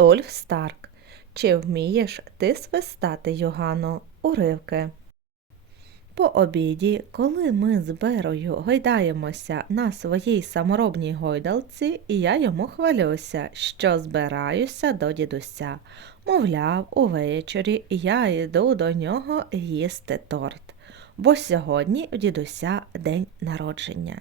Ольф Старк. Чи вмієш ти свистати, Йогано, уривки? По обіді, коли ми з Берою гойдаємося на своїй саморобній гойдалці, і я йому хвалюся, що збираюся до дідуся. Мовляв, увечері я йду до нього їсти торт, бо сьогодні у дідуся день народження.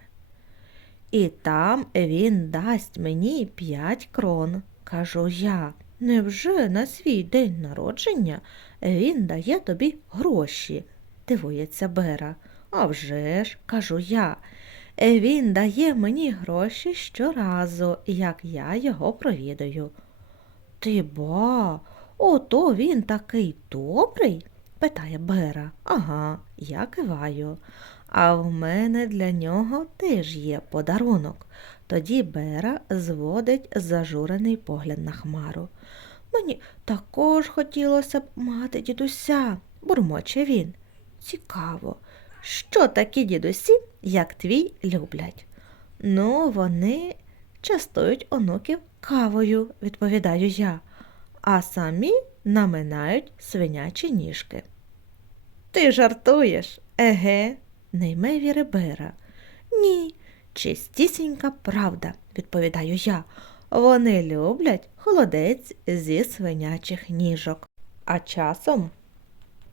І там він дасть мені п'ять крон, кажу я. Невже на свій день народження він дає тобі гроші? дивується Бера. «А вже ж, кажу я. Він дає мені гроші щоразу, як я його провідаю. Ти ба, ото він такий добрий? питає Бера. Ага, я киваю. А в мене для нього теж є подарунок. Тоді Бера зводить зажурений погляд на хмару. Мені також хотілося б мати дідуся, бурмоче він. Цікаво, що такі дідусі, як твій, люблять? Ну, вони частують онуків кавою, відповідаю я, а самі наминають свинячі ніжки. Ти жартуєш, еге, не йме віри Бера. Ні, чистісінька правда, відповідаю я. Вони люблять холодець зі свинячих ніжок, а часом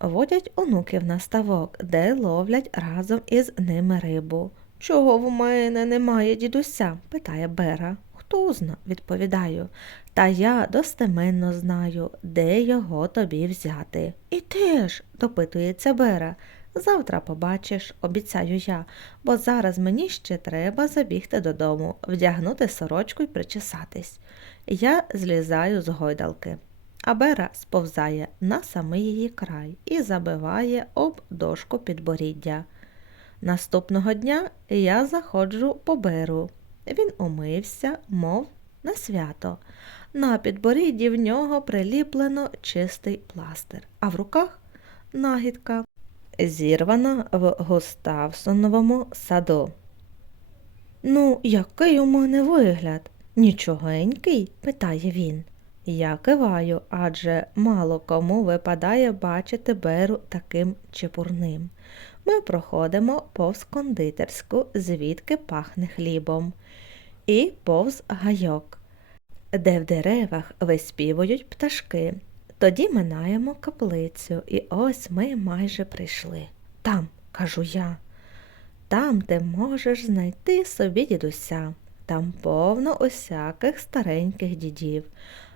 водять онуків на ставок, де ловлять разом із ними рибу. Чого в мене немає дідуся? питає Бера. Хто зна, відповідаю. Та я достеменно знаю, де його тобі взяти. І теж, допитується Бера. Завтра побачиш, обіцяю я, бо зараз мені ще треба забігти додому, вдягнути сорочку і причесатись. Я злізаю з гойдалки, а Бера сповзає на самий її край і забиває об дошку підборіддя. Наступного дня я заходжу по беру. Він умився, мов на свято. На підборідді в нього приліплено чистий пластир, а в руках нагідка зірвана в Густавсоновому саду. Ну, який у мене вигляд? Нічогенький? питає він. Я киваю, адже мало кому випадає бачити беру таким чепурним. Ми проходимо повз кондитерську, звідки пахне хлібом, і повз гайок, де в деревах виспівують пташки. Тоді минаємо каплицю, і ось ми майже прийшли. Там, кажу я, там ти можеш знайти собі дідуся, там повно усяких стареньких дідів.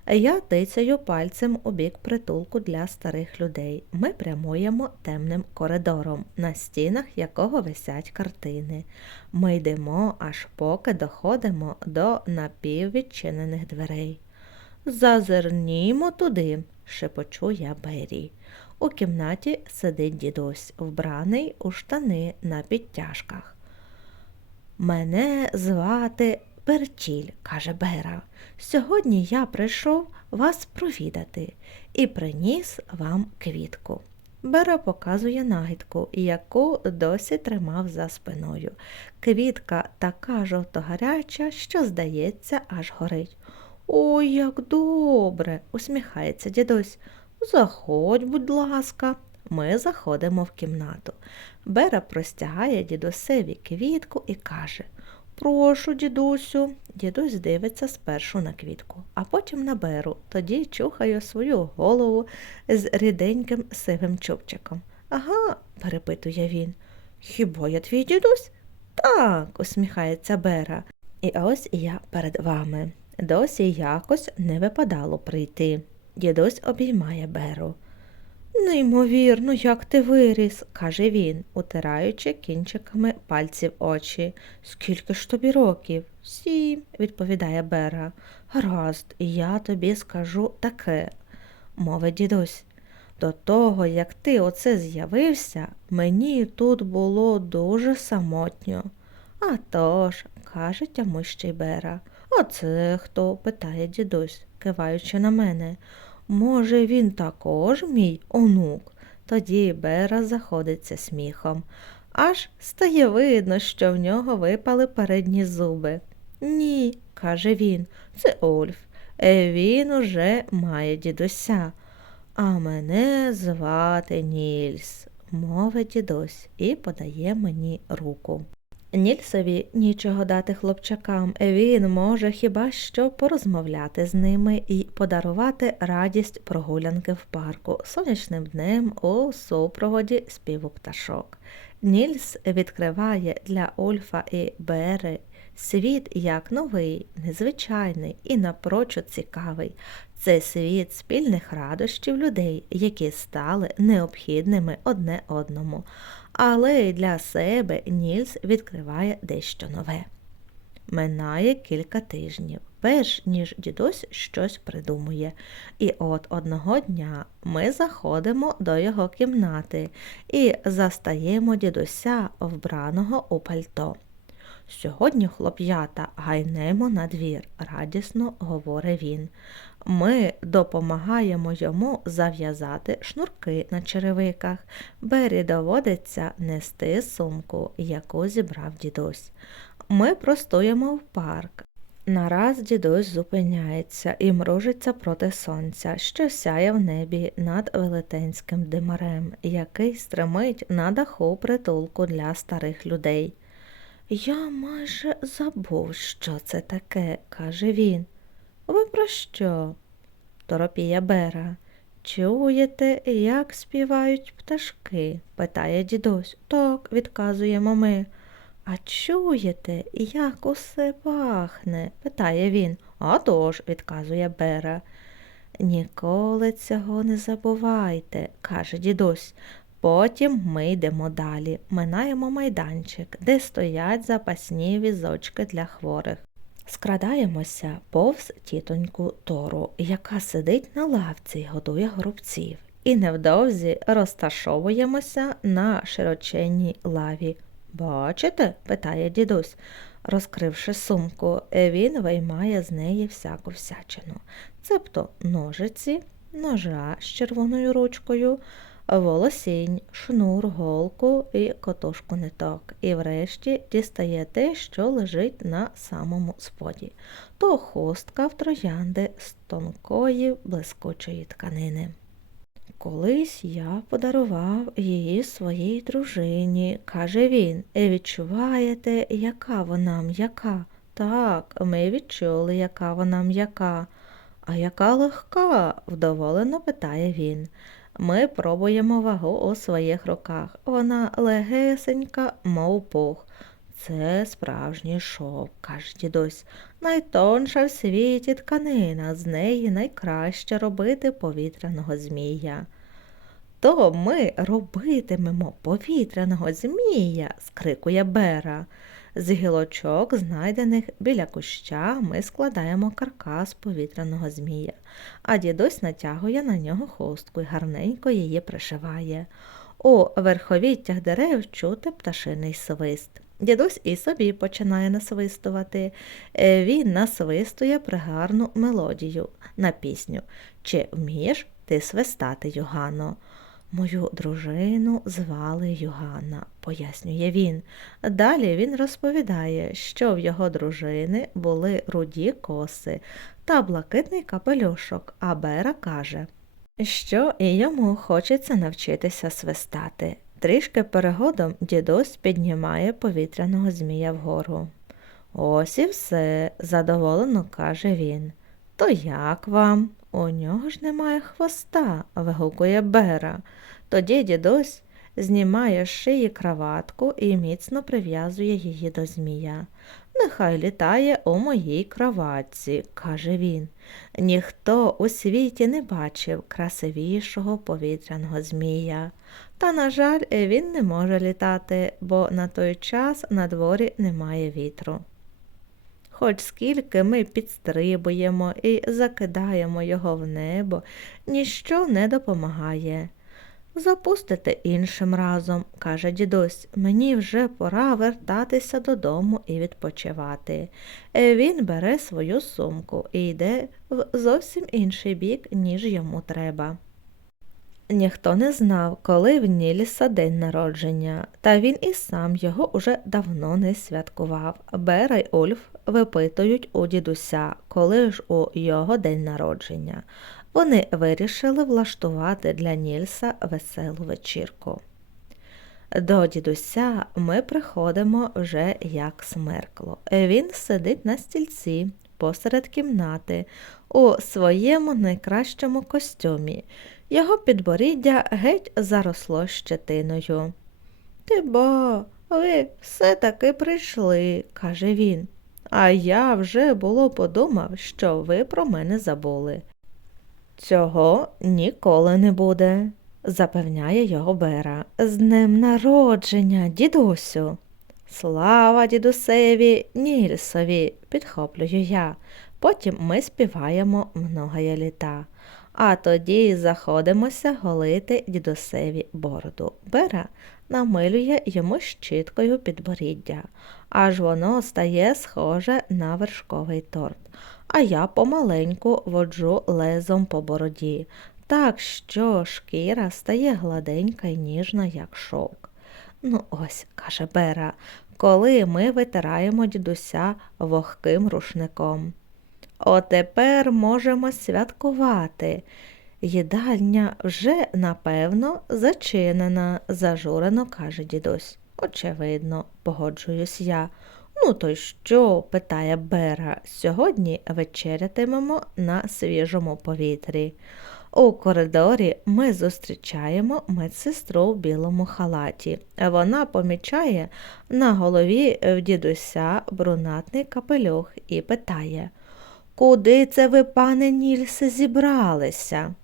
Я тицяю пальцем у бік притулку для старих людей. Ми прямуємо темним коридором, на стінах якого висять картини. Ми йдемо, аж поки доходимо до напіввідчинених дверей. Зазирнімо туди, шепочу я Бері. У кімнаті сидить дідусь, вбраний у штани на підтяжках. Мене звати Перчіль, каже Бера. Сьогодні я прийшов вас провідати і приніс вам квітку. Бера показує нагідку, яку досі тримав за спиною. Квітка така жовто-гаряча, що, здається, аж горить. Ой, як добре, усміхається дідусь. Заходь, будь ласка. Ми заходимо в кімнату. Бера простягає дідусеві квітку і каже Прошу, дідусю. Дідусь дивиться спершу на квітку, а потім на беру, тоді чухає свою голову з ріденьким сивим чубчиком. Ага, перепитує він. Хіба я твій дідусь? Так, усміхається Бера. І ось я перед вами. Досі якось не випадало прийти. Дідусь обіймає Беру. Неймовірно, як ти виріс, каже він, утираючи кінчиками пальців очі. Скільки ж тобі років? Сім, відповідає Бера. Гаразд, я тобі скажу таке, мовить дідусь. До того, як ти оце з'явився, мені тут було дуже самотньо. «А тож», – каже тямущий Бера. А це хто? питає дідусь, киваючи на мене. Може, він також мій онук? Тоді Бера заходиться сміхом. Аж стає видно, що в нього випали передні зуби. Ні, каже він, це Ольф. Е, Він уже має дідуся. А мене звати Нільс, мовить дідусь і подає мені руку. Нільсові нічого дати хлопчакам, він може хіба що порозмовляти з ними і подарувати радість прогулянки в парку сонячним днем у супроводі співу пташок. Нільс відкриває для Ольфа і Бери світ як новий, незвичайний і напрочуд цікавий. Це світ спільних радощів людей, які стали необхідними одне одному. Але й для себе Нільс відкриває дещо нове. Минає кілька тижнів, перш ніж дідусь щось придумує. І от одного дня ми заходимо до його кімнати і застаємо дідуся, вбраного у пальто. Сьогодні, хлоп'ята, гайнемо на двір, радісно говорить він. Ми допомагаємо йому зав'язати шнурки на черевиках. Бері доводиться нести сумку, яку зібрав дідусь. Ми простуємо в парк. Нараз дідусь зупиняється і мружиться проти сонця, що сяє в небі над велетенським димарем, який стримить на даху притулку для старих людей. Я майже забув, що це таке, каже він. Ви про що? торопіє Бера. Чуєте, як співають пташки? питає дідусь. Так, відказуємо ми. А чуєте, як усе пахне? питає він. «А тож», – відказує Бера. Ніколи цього не забувайте, каже дідусь. Потім ми йдемо далі, минаємо майданчик, де стоять запасні візочки для хворих. Скрадаємося повз тітоньку Тору, яка сидить на лавці й годує горобців, і невдовзі розташовуємося на широченній лаві. Бачите? питає дідусь, розкривши сумку, він виймає з неї всяку всячину, цебто ножиці, ножа з червоною ручкою волосінь, шнур, голку і котушку ниток. І врешті дістає те, що лежить на самому споді. То хустка в троянди з тонкої блискучої тканини. Колись я подарував її своїй дружині, каже він. Відчуваєте, яка вона м'яка? Так, ми відчули, яка вона м'яка. А яка легка? вдоволено питає він. Ми пробуємо вагу у своїх руках. Вона легесенька, мов пух. Це справжній шов, каже дідусь. Найтонша в світі тканина, з неї найкраще робити повітряного змія. То ми робитимемо повітряного змія, скрикує Бера. З гілочок, знайдених біля куща, ми складаємо каркас повітряного змія, а дідусь натягує на нього хустку і гарненько її пришиває. У верховіттях дерев чути пташиний свист. Дідусь і собі починає насвистувати. Е, він насвистує пригарну мелодію на пісню Чи вмієш ти свистати, Йогано? Мою дружину звали Йоганна, пояснює він. Далі він розповідає, що в його дружини були руді коси та блакитний капелюшок, а Бера каже, що і йому хочеться навчитися свистати. Трішки перегодом дідусь піднімає повітряного змія вгору. Ось і все, задоволено каже він. То як вам? У нього ж немає хвоста, вигукує Бера. Тоді дідусь знімає з шиї краватку і міцно прив'язує її до змія. Нехай літає у моїй кроватці, каже він. Ніхто у світі не бачив красивішого повітряного змія. Та, на жаль, він не може літати, бо на той час на дворі немає вітру. Хоч скільки ми підстрибуємо і закидаємо його в небо, ніщо не допомагає. Запустите іншим разом, каже дідусь, мені вже пора вертатися додому і відпочивати. Він бере свою сумку і йде в зовсім інший бік, ніж йому треба. Ніхто не знав, коли в Ніліса день народження, та він і сам його уже давно не святкував. Бера й Ольф випитують у дідуся, коли ж у його день народження. Вони вирішили влаштувати для Нільса веселу вечірку. До дідуся ми приходимо вже як смеркло. Він сидить на стільці посеред кімнати у своєму найкращому костюмі. Його підборіддя геть заросло щетиною. Ти ви все таки прийшли, каже він. А я вже було подумав, що ви про мене забули. Цього ніколи не буде, запевняє його Бера. З днем народження, дідусю. Слава дідусеві, Нільсові, підхоплюю я. Потім ми співаємо многоє літа. А тоді заходимося голити дідусеві бороду. Бера намилює йому щіткою підборіддя, аж воно стає схоже на вершковий торт. А я помаленьку воджу лезом по бороді, так що шкіра стає гладенька й ніжна, як шовк. Ну, ось, каже Бера, коли ми витираємо дідуся вогким рушником. Отепер можемо святкувати. Їдальня вже, напевно, зачинена, зажурено каже дідусь. Очевидно, погоджуюсь я. Ну, то що? питає Бера. Сьогодні вечерятимемо на свіжому повітрі. У коридорі ми зустрічаємо медсестру в білому халаті. Вона помічає на голові в дідуся брунатний капелюх і питає Куди це ви, пане Нільсе, зібралися?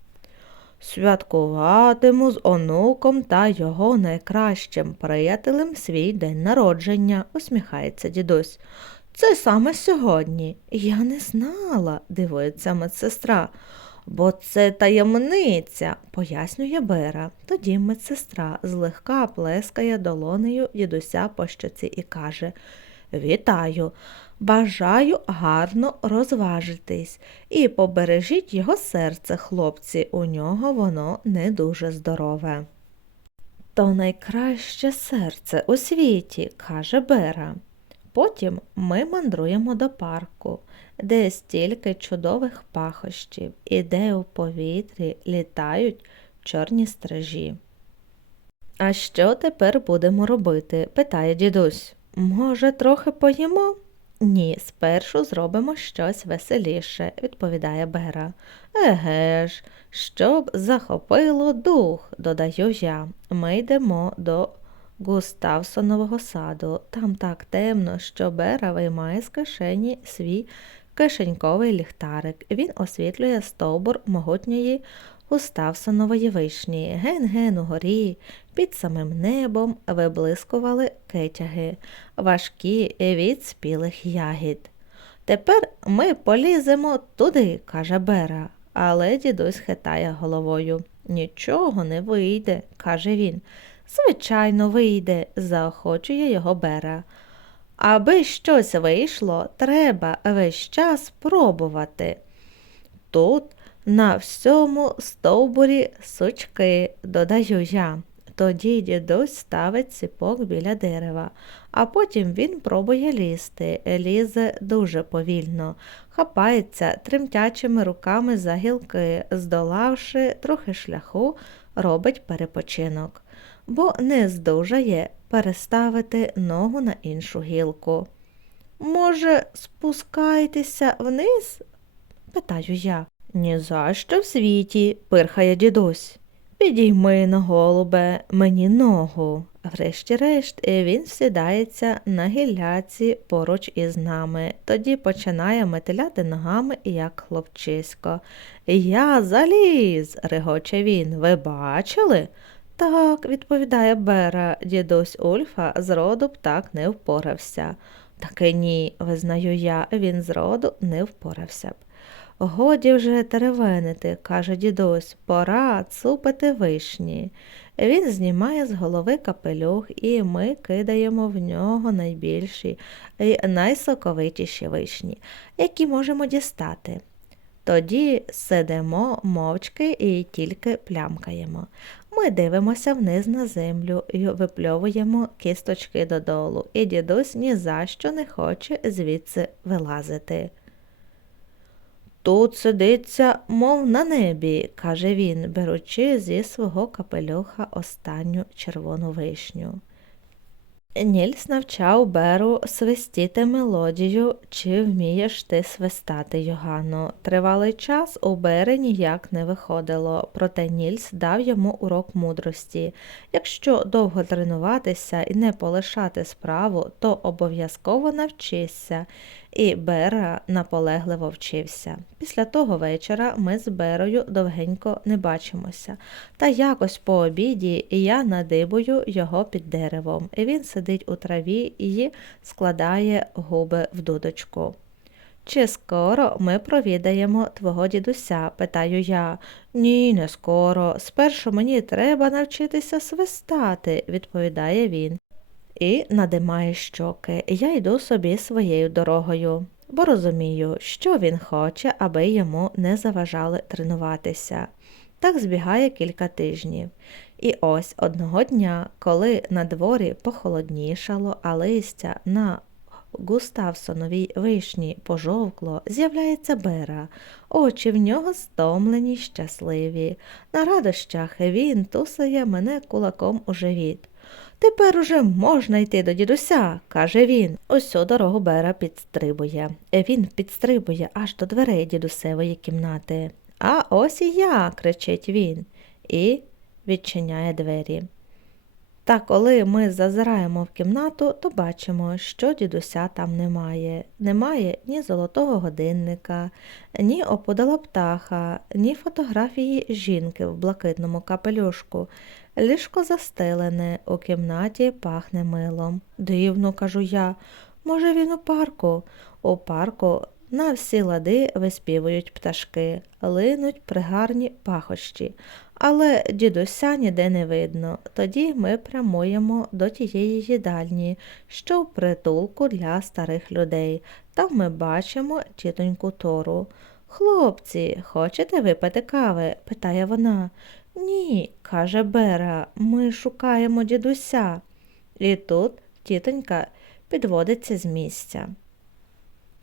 Святкуватиму з онуком та його найкращим приятелем свій день народження, усміхається дідусь. Це саме сьогодні. Я не знала, дивується медсестра. Бо це таємниця, пояснює Бера. Тоді медсестра злегка плескає долонею дідуся по щоці і каже Вітаю! Бажаю гарно розважитись і побережіть його серце, хлопці, у нього воно не дуже здорове. То найкраще серце у світі, каже Бера. Потім ми мандруємо до парку, де стільки чудових пахощів і де у повітрі літають чорні стражі. А що тепер будемо робити? питає дідусь. Може, трохи поїмо? Ні, спершу зробимо щось веселіше, відповідає Бера. Еге ж, щоб захопило дух, додаю я. Ми йдемо до Густавсонового саду. Там так темно, що Бера виймає з кишені свій кишеньковий ліхтарик. Він освітлює стовбур могутньої Густавсонової вишні. Ген-ген угорі, під самим небом виблискували кетяги, важкі від спілих ягід. Тепер ми поліземо туди, каже Бера, але дідусь хитає головою. Нічого не вийде, каже він. Звичайно, вийде, заохочує його Бера. Аби щось вийшло, треба весь час пробувати. Тут на всьому стовбурі сучки, додаю я. Тоді дідусь ставить ціпок біля дерева, а потім він пробує лізти, лізе дуже повільно, хапається тремтячими руками за гілки, здолавши трохи шляху, робить перепочинок, бо не здужає переставити ногу на іншу гілку. Може, спускайтеся вниз? питаю я. «Ні за що в світі, пирхає дідусь. Підійми на голубе мені ногу. Врешті-решт він сідається на гілляці поруч із нами, тоді починає метеляти ногами, як хлопчисько. Я заліз, регоче він. Ви бачили? Так, відповідає Бера, дідусь Ульфа зроду б так не впорався. Таки ні, визнаю я, він зроду не впорався б. Годі вже теревенити, каже дідусь, пора цупити вишні. Він знімає з голови капелюх, і ми кидаємо в нього найбільші і найсоковитіші вишні, які можемо дістати. Тоді сидимо мовчки і тільки плямкаємо. Ми дивимося вниз на землю і випльовуємо кісточки додолу, і дідусь ні за що не хоче звідси вилазити. Тут сидиться, мов на небі, каже він, беручи зі свого капелюха останню червону вишню. Нільс навчав Беру свистіти мелодію, чи вмієш ти свистати, Йоганно. Тривалий час у Бери ніяк не виходило, проте Нільс дав йому урок мудрості. Якщо довго тренуватися і не полишати справу, то обов'язково навчишся. І Бера наполегливо вчився. Після того вечора ми з Берою довгенько не бачимося. Та якось по обіді я надибую його під деревом, і він сидить у траві і складає губи в дудочку. Чи скоро ми провідаємо твого дідуся? питаю я. Ні, не скоро. Спершу мені треба навчитися свистати, відповідає він. І надимає щоки. Я йду собі своєю дорогою, бо розумію, що він хоче, аби йому не заважали тренуватися. Так збігає кілька тижнів. І ось одного дня, коли на дворі похолоднішало, а листя на Густавсоновій вишні пожовкло, з'являється Бера. Очі в нього стомлені щасливі. На радощах він тусає мене кулаком у живіт. Тепер уже можна йти до дідуся, каже він. Усю дорогу Бера підстрибує. Він підстрибує аж до дверей дідусевої кімнати. А ось і я, кричить він, і відчиняє двері. Та коли ми зазираємо в кімнату, то бачимо, що дідуся там немає. Немає ні золотого годинника, ні опудала птаха, ні фотографії жінки в блакитному капелюшку. Ліжко застелене, у кімнаті пахне милом. Дивно, кажу я. Може, він у парку? У парку на всі лади виспівують пташки, линуть пригарні пахощі, але дідуся ніде не видно. Тоді ми прямуємо до тієї їдальні, що в притулку для старих людей. Там ми бачимо тітоньку Тору. Хлопці, хочете випити кави? питає вона. Ні, каже Бера, ми шукаємо дідуся. І тут тітонька підводиться з місця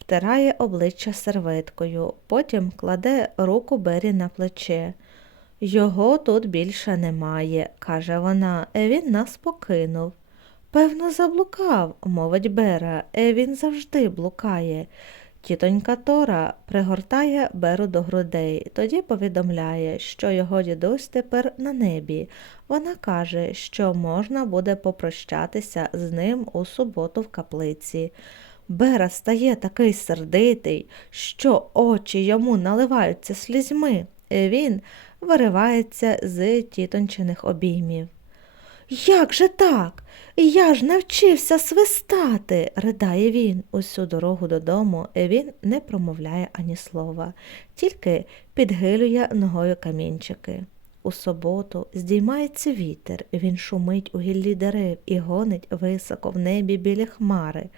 втирає обличчя серветкою, потім кладе руку Бері на плече. Його тут більше немає, каже вона, він нас покинув. Певно, заблукав, мовить Бера, він завжди блукає. Тітонька Тора пригортає Беру до грудей, тоді повідомляє, що його дідусь тепер на небі. Вона каже, що можна буде попрощатися з ним у суботу в каплиці. Бера стає такий сердитий, що очі йому наливаються слізьми, він виривається з тітончиних обіймів. Як же так? Я ж навчився свистати, ридає він. Усю дорогу додому він не промовляє ані слова, тільки підгилює ногою камінчики. У суботу здіймається вітер, він шумить у гіллі дерев і гонить високо в небі білі хмари.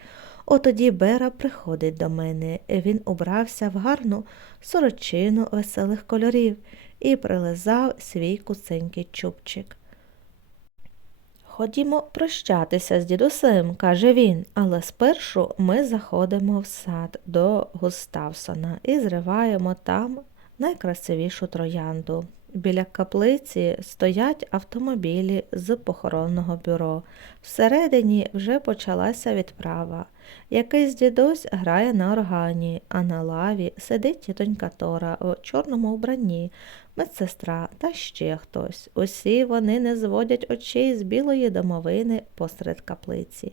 Отоді Бера приходить до мене. Він убрався в гарну сорочину веселих кольорів і прилизав свій куценький чубчик. Ходімо прощатися з дідусем, каже він, але спершу ми заходимо в сад до Густавсона і зриваємо там найкрасивішу троянду. Біля каплиці стоять автомобілі з похоронного бюро. Всередині вже почалася відправа. Якийсь дідусь грає на органі, а на лаві сидить тітонька Тора у чорному вбранні, медсестра та ще хтось. Усі вони не зводять очей з білої домовини посеред каплиці.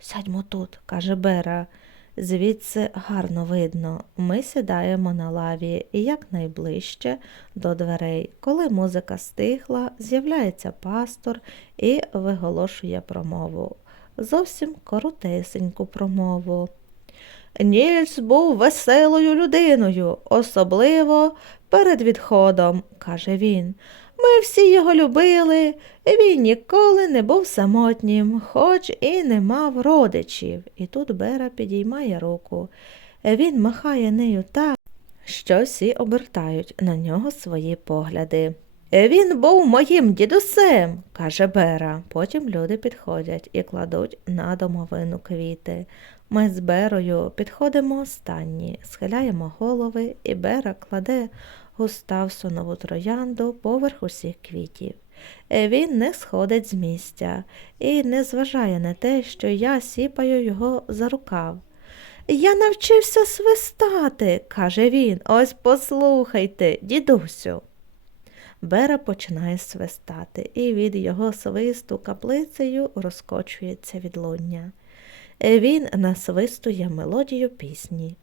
Сядьмо тут, каже Бера. Звідси гарно видно. Ми сідаємо на лаві якнайближче до дверей. Коли музика стихла, з'являється пастор і виголошує промову. Зовсім коротесеньку промову. Нільс був веселою людиною, особливо перед відходом, каже він. Ми всі його любили, і він ніколи не був самотнім, хоч і не мав родичів. І тут Бера підіймає руку. Він махає нею так, що всі обертають на нього свої погляди. Він був моїм дідусем, каже Бера. Потім люди підходять і кладуть на домовину квіти. Ми з Берою підходимо останні, схиляємо голови, і Бера кладе густавсонову троянду поверх усіх квітів. Е, Він не сходить з місця і не зважає на те, що я сіпаю його за рукав. Я навчився свистати, каже він. Ось послухайте, дідусю. Бера починає свистати, і від його свисту каплицею розкочується відлуння. Він насвистує мелодію пісні.